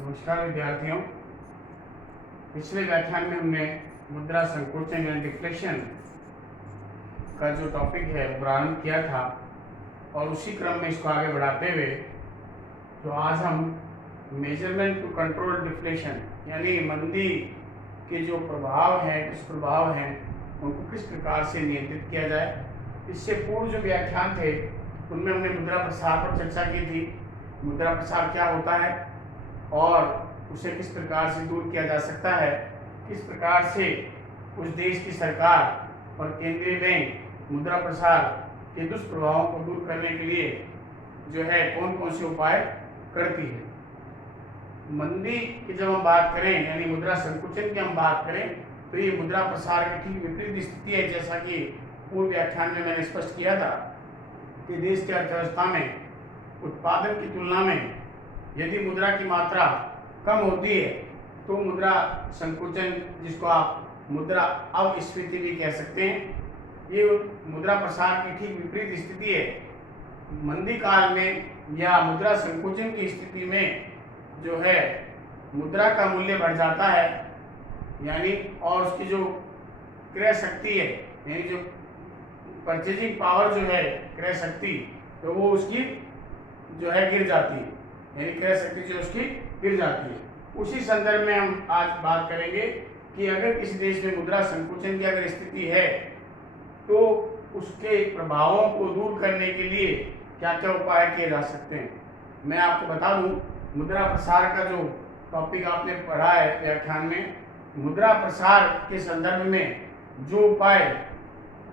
नमस्कार विद्यार्थियों। पिछले व्याख्यान में हमने मुद्रा संकोचन या डिफ्लेशन का जो टॉपिक है वो प्रारंभ किया था और उसी क्रम में इसको आगे बढ़ाते हुए तो आज हम मेजरमेंट टू कंट्रोल डिफ्लेशन यानी मंदी के जो प्रभाव हैं, दुष्प्रभाव हैं, उनको किस प्रकार से नियंत्रित किया जाए। इससे पूर्व जो व्याख्यान थे उनमें हमने मुद्रा प्रसार पर चर्चा की थी। मुद्रा प्रसार क्या होता है और उसे किस प्रकार से दूर किया जा सकता है, किस प्रकार से उस देश की सरकार और केंद्रीय बैंक मुद्रा प्रसार के दुष्प्रभावों को दूर करने के लिए जो है कौन कौन से उपाय करती है। मंदी की जब हम बात करें यानी मुद्रा संकुचन की हम बात करें तो ये मुद्रा प्रसार की ठीक विपरीत स्थिति है। जैसा कि पूर्व व्याख्यान में मैंने स्पष्ट किया था कि देश की अर्थव्यवस्था में उत्पादन की तुलना में यदि मुद्रा की मात्रा कम होती है तो मुद्रा संकुचन, जिसको आप मुद्रा अपस्फीति भी कह सकते हैं, ये मुद्रा प्रसार की ठीक विपरीत स्थिति है। मंदी काल में या मुद्रा संकुचन की स्थिति में जो है मुद्रा का मूल्य बढ़ जाता है यानी और उसकी जो क्रय शक्ति है यानी जो परचेजिंग पावर जो है क्रय शक्ति, तो वो उसकी जो है गिर जाती है यानी क्रय शक्ति जो उसकी गिर जाती है। उसी संदर्भ में हम आज बात करेंगे कि अगर किसी देश में मुद्रा संकुचन की अगर स्थिति है तो उसके प्रभावों को दूर करने के लिए क्या क्या उपाय किए जा सकते हैं। मैं आपको बता दूं, मुद्रा प्रसार का जो टॉपिक आपने पढ़ा है व्याख्यान में, मुद्रा प्रसार के संदर्भ में जो उपाय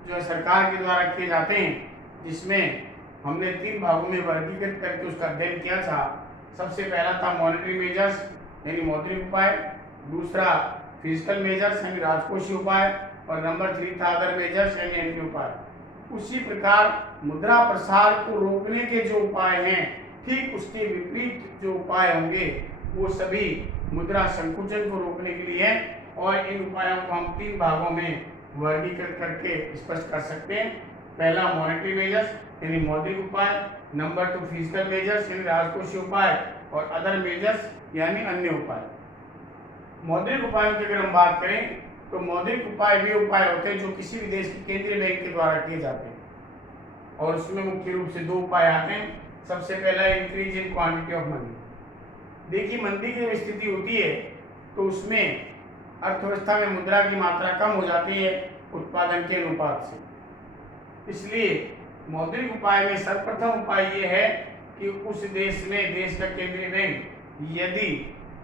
जो है सरकार के द्वारा किए जाते हैं, जिसमें हमने 3 भागों में वर्गीकृत करके उसका अध्ययन किया था। सबसे पहला था मॉनेटरी मेजर्स यानी मौद्रिक उपाय, दूसरा फिजिकल मेजर्स यानी राजकोषीय उपाय और नंबर 3 था अदर मेजर्स यानी अन्य उपाय। उसी प्रकार मुद्रा प्रसार को रोकने के जो उपाय हैं, ठीक उसके विपरीत जो उपाय होंगे वो सभी मुद्रा संकुचन को रोकने के लिए हैं और इन उपायों को हम 3 भागों में वर्गीकृत करके स्पष्ट कर सकते हैं। पहला मॉनेटरी मेजर्स यानी मौद्रिक उपाय, नंबर 2 फिजिकल मेजर्स यानी राजकोषीय उपाय और अदर मेजर्स यानी अन्य उपाय। मौद्रिक उपायों की अगर हम बात करें तो मौद्रिक उपाय वे उपाय होते हैं जो किसी भी देश के केंद्रीय बैंक के द्वारा किए जाते हैं और उसमें मुख्य रूप से 2 उपाय आते हैं। सबसे पहला increase in quantity of money. देखिए, मंदी की जब स्थिति होती है तो उसमें अर्थव्यवस्था में मुद्रा की मात्रा कम हो जाती है उत्पादन के अनुपात से। इसलिए मौद्रिक उपाय में सर्वप्रथम उपाय ये है कि उस देश में देश का केंद्रीय बैंक यदि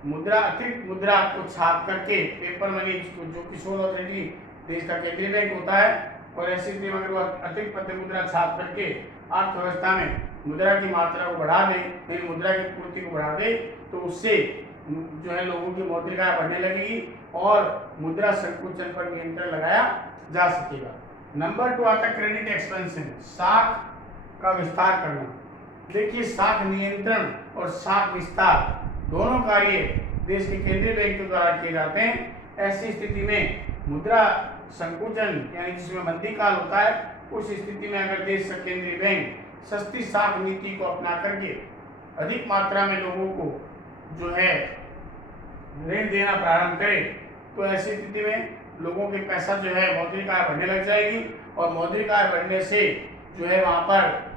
मुद्रा अतिरिक्त मुद्रा को छाप करके पेपर मनी जो कि सोल अथॉरिटी देश का केंद्रीय बैंक होता है और ऐसी स्थिति में अगर वो अतिरिक्त पत्र मुद्रा छाप करके अर्थव्यवस्था में मुद्रा की मात्रा को बढ़ा दे यानी मुद्रा की पूर्ति को बढ़ा दे तो उससे जो है लोगों की मौद्रिक आय बढ़ने लगेगी और मुद्रा संकुचन पर नियंत्रण लगाया जा सकेगा। नंबर 2 आता है क्रेडिट एक्सपेंशन, साख का विस्तार करना। देखिए, साख नियंत्रण और साख विस्तार दोनों कार्य देश के केंद्रीय बैंक के द्वारा किए जाते हैं। ऐसी स्थिति में मुद्रा संकुचन यानी जिसमें मंदी काल होता है, उस स्थिति में अगर देश का केंद्रीय बैंक सस्ती साख नीति को अपना करके अधिक मात्रा में लोगों को जो है ऋण देना प्रारंभ करे तो ऐसी स्थिति में लोगों के पैसा जो है मौद्रिक आय बढ़ने लग जाएगी और मौद्रिक आय बढ़ने से जो है वहाँ पर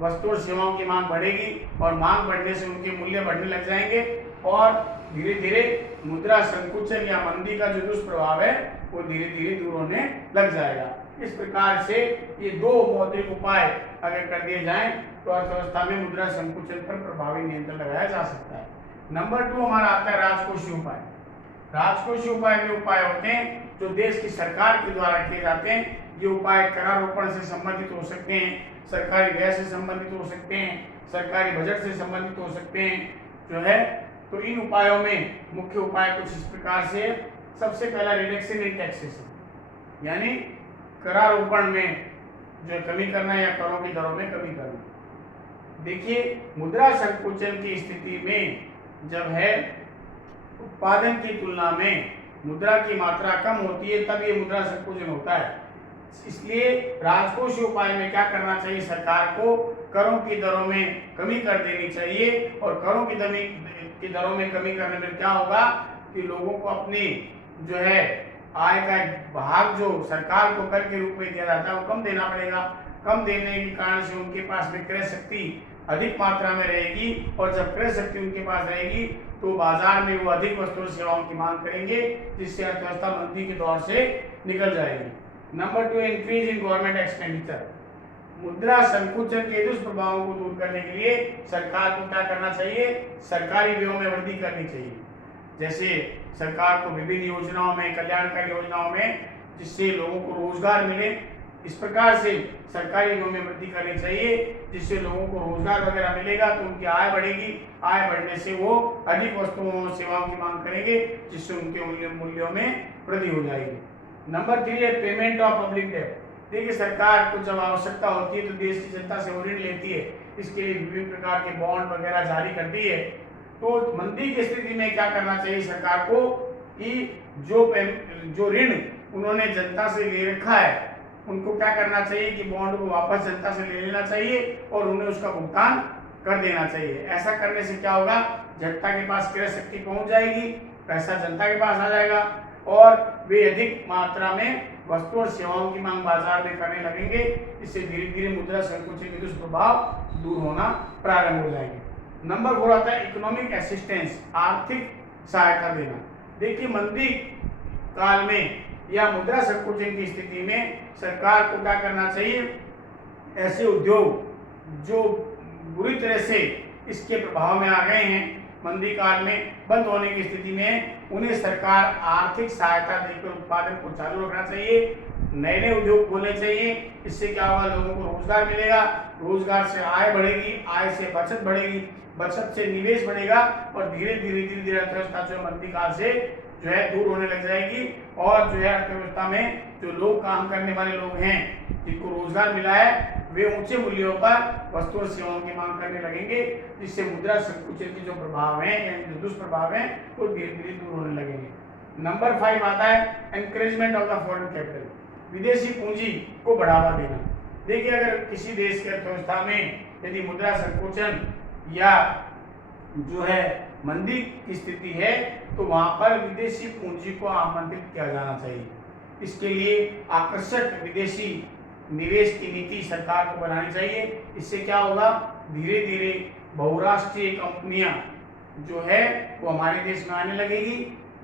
वस्तु और सेवाओं की मांग बढ़ेगी और मांग बढ़ने से उनके मूल्य बढ़ने लग जाएंगे और धीरे धीरे मुद्रा संकुचन या मंदी का जो दुष्प्रभाव है वो धीरे धीरे दूर होने लग जाएगा। इस प्रकार से ये 2 मौद्रिक उपाय अगर कर दिए जाएं तो अर्थव्यवस्था में मुद्रा संकुचन पर प्रभावी नियंत्रण लगाया जा सकता है। नंबर 2 हमारा आता है राजकोषीय उपाय। राजकोषीय उपाय वे उपाय होते हैं जो देश की सरकार के द्वारा किए जाते हैं। ये उपाय करारोपण से संबंधित हो सकते हैं, सरकारी व्यय से संबंधित हो सकते हैं, सरकारी बजट से संबंधित हो सकते हैं जो है। तो इन उपायों में मुख्य उपाय कुछ इस प्रकार से। सबसे पहला रिडक्शन इन टैक्सेशन यानी करारोपण में जो कमी करना या करों की दरों में कमी करना। देखिए, मुद्रा संकुचन की स्थिति में जब है उत्पादन की तुलना में मुद्रा की मात्रा कम होती है तब ये मुद्रा संकुचन होता है। इसलिए राजकोषीय उपाय में क्या करना चाहिए, सरकार को करों की दरों में कमी कर देनी चाहिए। और करों की दरों में कमी करने में क्या होगा कि लोगों को अपनी जो है आय का एक भाग जो सरकार को कर के रूप में दिया जाता है वो कम देना पड़ेगा। कम देने के कारण से उनके पास में क्रय शक्ति अधिक मात्रा में रहेगी, और जब क्रय शक्ति उनके पास रहेगी तो बाजार में वो अधिक वस्तु और सेवाओं की मांग करेंगे, जिससे अर्थव्यवस्था मंदी के दौर से निकल जाएगी। Number 2, increase in government expenditure. मुद्रा संकुचन के दुष्प्रभावों को दूर करने के लिए सरकार को क्या करना चाहिए, सरकारी व्ययों में वृद्धि करनी चाहिए। जैसे सरकार को विभिन्न योजनाओं में, कल्याणकारी योजनाओं में, जिससे लोगों को रोजगार मिले, इस प्रकार से सरकारी व्ययों में वृद्धि करनी चाहिए, जिससे लोगों को रोजगार वगैरह मिलेगा तो उनकी आय बढ़ेगी। आय बढ़ने से वो अधिक वस्तुओं और सेवाओं की मांग करेंगे, जिससे उनके मूल्यों में वृद्धि हो जाएगी। नंबर 3 है पेमेंट ऑफ पब्लिक डेट। देखिए, सरकार को जब आवश्यकता होती है तो देश की जनता से वो ऋण लेती है, इसके लिए विभिन्न प्रकार के बॉन्ड वगैरह जारी करती है। तो मंदी की स्थिति में क्या करना चाहिए सरकार को कि जो ऋण उन्होंने जनता से ले रखा है उनको क्या करना चाहिए कि बॉन्ड को वापस जनता से ले लेना चाहिए और उन्हें उसका भुगतान कर देना चाहिए। ऐसा करने से क्या होगा, जनता के पास क्रय शक्ति पहुंच जाएगी, पैसा जनता के पास आ जाएगा और वे अधिक मात्रा में वस्तु और सेवाओं की मांग बाजार में करने लगेंगे। इससे धीरे धीरे मुद्रा संकुचन के दुष्प्रभाव दूर होना प्रारंभ हो जाएंगे। नंबर 4 आता है इकोनॉमिक असिस्टेंस, आर्थिक सहायता देना। देखिए, मंदी काल में या मुद्रा संकुचन की स्थिति में सरकार को क्या करना चाहिए, ऐसे उद्योग जो बुरी तरह से इसके प्रभाव में आ गए हैं, मंदी काल में बंद होने की स्थिति में, उन्हें सरकार आर्थिक सहायता देकर उत्पादन को चालू रखना चाहिए, नए नए उद्योग खोलने चाहिए। इससे क्या होगा, लोगों को रोजगार मिलेगा, रोजगार से आय बढ़ेगी, आय से बचत बढ़ेगी, बचत से निवेश बढ़ेगा और धीरे धीरे अर्थव्यवस्था जो मंदी काल से जो है दूर होने लग जाएगी। और जो है अर्थव्यवस्था में जो लोग काम करने वाले लोग हैं, जिनको रोजगार मिला है, वे ऊंचे मूल्यों पर वस्तु और सेवाओं की मांग करने लगेंगे, जिससे मुद्रा संकुचन के जो प्रभाव हैं यानी जो दुष्प्रभाव हैं वो धीरे धीरे दूर होने लगेंगे। नंबर 5 आता है encouragement of the foreign capital, विदेशी पूंजी को बढ़ावा देना। देखिए, अगर किसी देश की अर्थव्यवस्था में यदि मुद्रा संकुचन या जो है मंदी की स्थिति है तो वहां पर विदेशी पूंजी को आमंत्रित किया जाना चाहिए। इसके लिए आकर्षक विदेशी निवेश की नीति सरकार को बनानी चाहिए। इससे क्या होगा, धीरे धीरे बहुराष्ट्रीय कंपनियां जो है वो हमारे देश में आने लगेगी,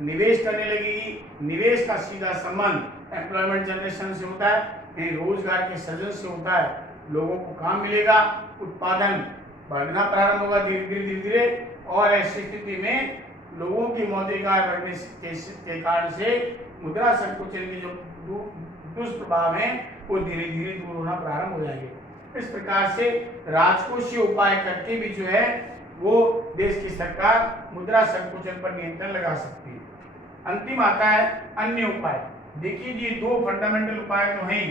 निवेश करने लगेगी। निवेश का सीधा संबंध एम्प्लॉयमेंट जनरेशन से होता है, यानी रोजगार के सृजन से होता है। लोगों को काम मिलेगा, उत्पादन बढ़ना प्रारंभ होगा धीरे धीरे और ऐसी स्थिति में लोगों की मौद्रिक आय बढ़ने के कारण से मुद्रा संकुचन के जो दुष्प्रभाव हैं वो धीरे धीरे दूर होना प्रारंभ हो जाएंगे। इस प्रकार से राजकोषीय उपाय करके भी जो है वो देश की सरकार मुद्रा संकुचन पर नियंत्रण लगा सकती है। अंतिम आता है अन्य उपाय। देखिए, ये 2 फंडामेंटल उपाय तो हैं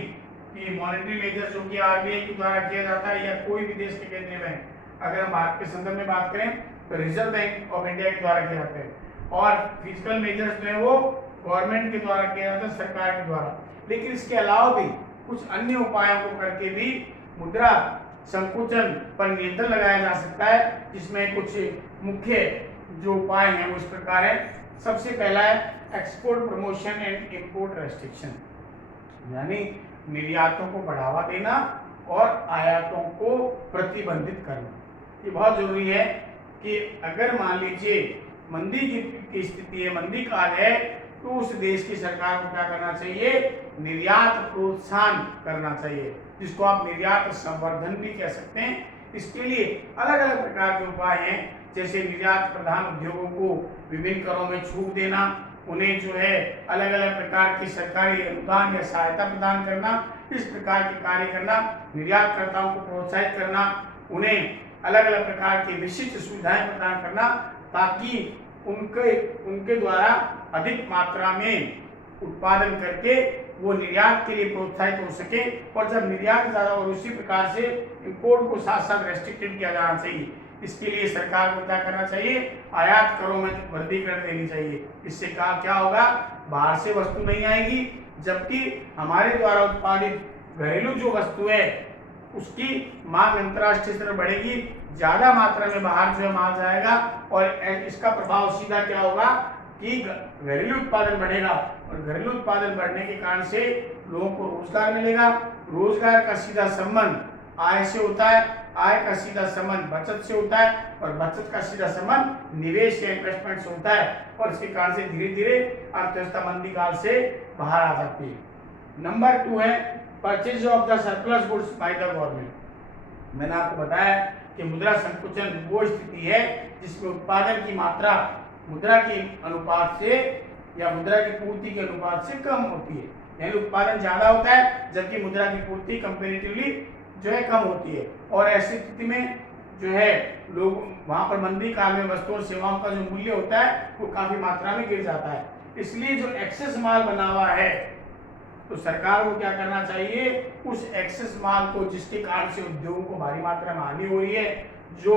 कि मॉनेटरी मेजर जो कि आरबीआई के द्वारा किया जाता है या कोई भी देश के केंद्रीय बैंक, अगर हम भारत के संदर्भ में बात करें तो रिजर्व बैंक ऑफ इंडिया के द्वारा किए जाते हैं, और फिजिकल मेजर्स जो है वो गवर्नमेंट के द्वारा किया जाता है, सरकार के द्वारा। लेकिन इसके अलावा भी कुछ अन्य उपायों को करके भी मुद्रा संकुचन पर नियंत्रण लगाया जा सकता है, जिसमें कुछ मुख्य जो उपाय हैं वो इस प्रकार है। सबसे पहला है export promotion and import restriction, यानी निर्यातों को बढ़ावा देना और आयातों को प्रतिबंधित करना। ये बहुत जरूरी है कि अगर मान लीजिए मंदी की स्थिति है, मंदी काल है, तो उस देश की सरकार को क्या करना चाहिए, निर्यात प्रोत्साहन करना चाहिए, जिसको आप निर्यात संवर्धन भी कह सकते हैं। इसके लिए अलग अलग प्रकार के उपाय हैं, जैसे निर्यात प्रधान उद्योगों को विभिन्न करों में छूट देना, उन्हें जो है अलग अलग प्रकार की सरकारी अनुदान या सहायता प्रदान करना, इस प्रकार के कार्य करना, निर्यातकर्ताओं को प्रोत्साहित करना, उन्हें अलग अलग प्रकार की विशिष्ट सुविधाएं प्रदान करना, ताकि उनके द्वारा अधिक मात्रा में उत्पादन करके वो निर्यात के लिए प्रोत्साहित हो सके। और जब निर्यात ज़्यादा और उसी प्रकार से इंपोर्ट को साथ साथ रेस्ट्रिक्टेड किया जाना चाहिए, इसके लिए सरकार को क्या करना चाहिए, आयात करों में वृद्धि कर देनी चाहिए। इससे क्या होगा, बाहर से वस्तु नहीं आएगी, जबकि हमारे द्वारा उत्पादित घरेलू जो वस्तु है उसकी मांग अंतर्राष्ट्रीय स्तर पर बढ़ेगी, ज्यादा मात्रा में बाहर जो है माल जाएगा और इसका प्रभाव सीधा क्या होगा कि घरेलू उत्पादन बढ़ेगा और घरेलू उत्पादन बढ़ने के कारण से लोगों को रोजगार मिलेगा। रोजगार का सीधा संबंध आय से होता है, आय का सीधा संबंध बचत से होता है और बचत का सीधा संबंध निवेश या इन्वेस्टमेंट से होता है और इसके कारण से धीरे धीरे अर्थव्यवस्था मंदी काल से बाहर आ सकती है। नंबर 2 है purchase of the surplus goods by the government. मैंने आपको बताया कि मुद्रा संकुचन वो स्थिति है जिसमें उत्पादन की मात्रा मुद्रा के अनुपात से या मुद्रा की पूर्ति के अनुपात से कम होती है, यानी उत्पादन ज्यादा होता है जबकि मुद्रा की पूर्ति कंपैरेटिवली जो है कम होती है। और ऐसी स्थिति में जो है लोग वहां पर मंदी काल में वस्तुओं और सेवाओं का जो मूल्य होता है वो काफी मात्रा में गिर जाता है। इसलिए जो एक्सेस माल बना हुआ है तो सरकार को क्या करना चाहिए, उस एक्सेस माल को जिसके कारण से उद्योगों को भारी मात्रा में हानि हो रही है, जो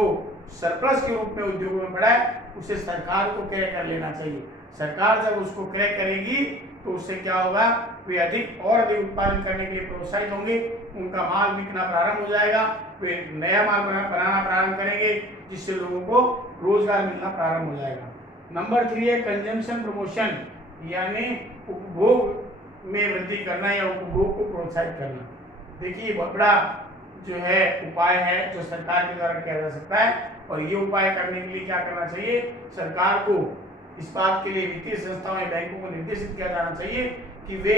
सरप्लस के रूप में उद्योगों में पड़ा है, उसे सरकार को क्रय कर लेना चाहिए। सरकार जब उसको क्रय करेगी तो उससे क्या होगा, वे अधिक और अधिक उत्पादन करने के लिए प्रोत्साहित होंगे, उनका माल बिकना प्रारंभ हो जाएगा, वे नया माल बनाना प्रारंभ करेंगे जिससे लोगों को रोजगार मिलना प्रारंभ हो जाएगा। नंबर 3 है कंजम्पशन प्रमोशन, यानी उपभोग में वृद्धि करना या उपभोग को प्रोत्साहित करना। देखिए बहुत बड़ा जो है उपाय है जो सरकार के द्वारा किया जा सकता है और ये उपाय करने के लिए क्या करना चाहिए, सरकार को इस बात के लिए वित्तीय संस्थाओं या बैंकों को निर्देशित किया जाना चाहिए कि वे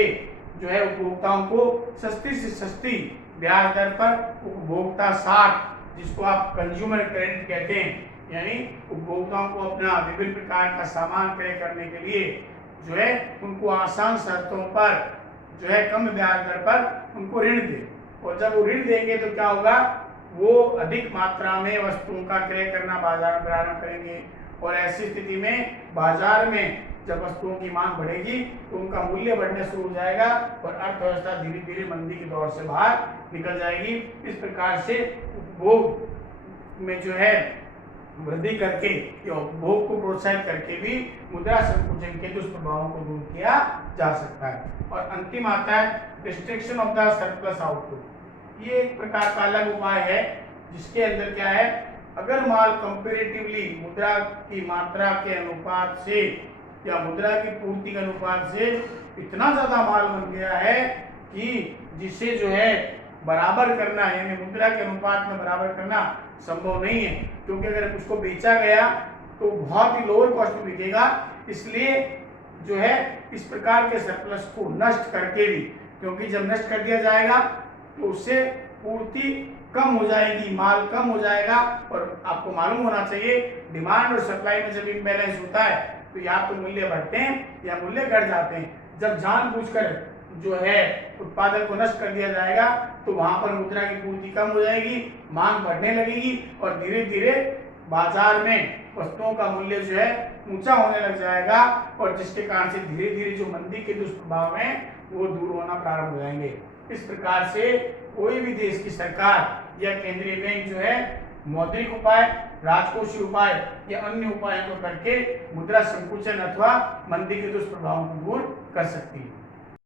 जो है उपभोक्ताओं को सस्ती से सस्ती ब्याज दर पर उपभोक्ता साख, जिसको आप कंज्यूमर क्रेडिट कहते हैं, यानी उपभोक्ताओं को अपना विभिन्न प्रकार का सामान क्रय करने के लिए जो है उनको आसान शर्तों पर जो है कम ब्याज दर पर उनको ऋण दे। और जब वो ऋण देंगे तो क्या होगा, वो अधिक मात्रा में वस्तुओं का क्रय करना बाजार में प्रारंभ करेंगे और ऐसी स्थिति में बाजार में जब वस्तुओं की मांग बढ़ेगी तो उनका मूल्य बढ़ने शुरू हो जाएगा और अर्थव्यवस्था धीरे धीरे मंदी के दौर से बाहर निकल जाएगी। इस प्रकार से उपभोग में जो है वृद्धि करके या उपभोग को प्रोत्साहित करके भी मुद्रा संकुचन के दुष्प्रभावों को दूर किया जा सकता है। और अंतिम आता है restriction of the surplus output. ये एक प्रकार का अलग उपाय है जिसके अंदर क्या है, अगर माल कंपैरेटिवली मुद्रा की मात्रा के अनुपात से या मुद्रा की पूर्ति के अनुपात से इतना ज्यादा माल बन गया है कि जिसे जो है बराबर करना यानी मुद्रा के अनुपात में बराबर करना संभव नहीं है, क्योंकि अगर उसको बेचा गया तो बहुत ही लोअर कॉस्ट में बिकेगा। इसलिए जो है इस प्रकार के सरप्लस को नष्ट करके भी, क्योंकि जब नष्ट कर दिया जाएगा तो उससे पूर्ति कम हो जाएगी, माल कम हो जाएगा। और आपको मालूम होना चाहिए डिमांड और सप्लाई में जब इम्बैलेंस होता है तो या तो मूल्य बढ़ते हैं या मूल्य घट जाते हैं। जब जानबूझकर जो है उत्पादन को नष्ट कर दिया जाएगा तो वहां पर मुद्रा की पूर्ति कम हो जाएगी, मांग बढ़ने लगेगी और धीरे धीरे बाजार में वस्तुओं का मूल्य जो है ऊंचा होने लग जाएगा और जिसके कारण से धीरे धीरे जो मंदी के दुष्प्रभाव हैं वो दूर होना प्रारंभ हो जाएंगे। इस प्रकार से कोई भी देश की सरकार या केंद्रीय बैंक जो है मौद्रिक उपाय, राजकोषीय उपाय या अन्य उपायों को करके मुद्रा संकुचन अथवा मंदी के दुष्प्रभावों को दूर कर सकती है।